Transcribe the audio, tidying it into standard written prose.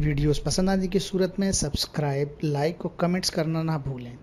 Videos पसंद आने की सूरत में सब्सक्राइब, लाइक और कमेंट्स करना ना भूलें।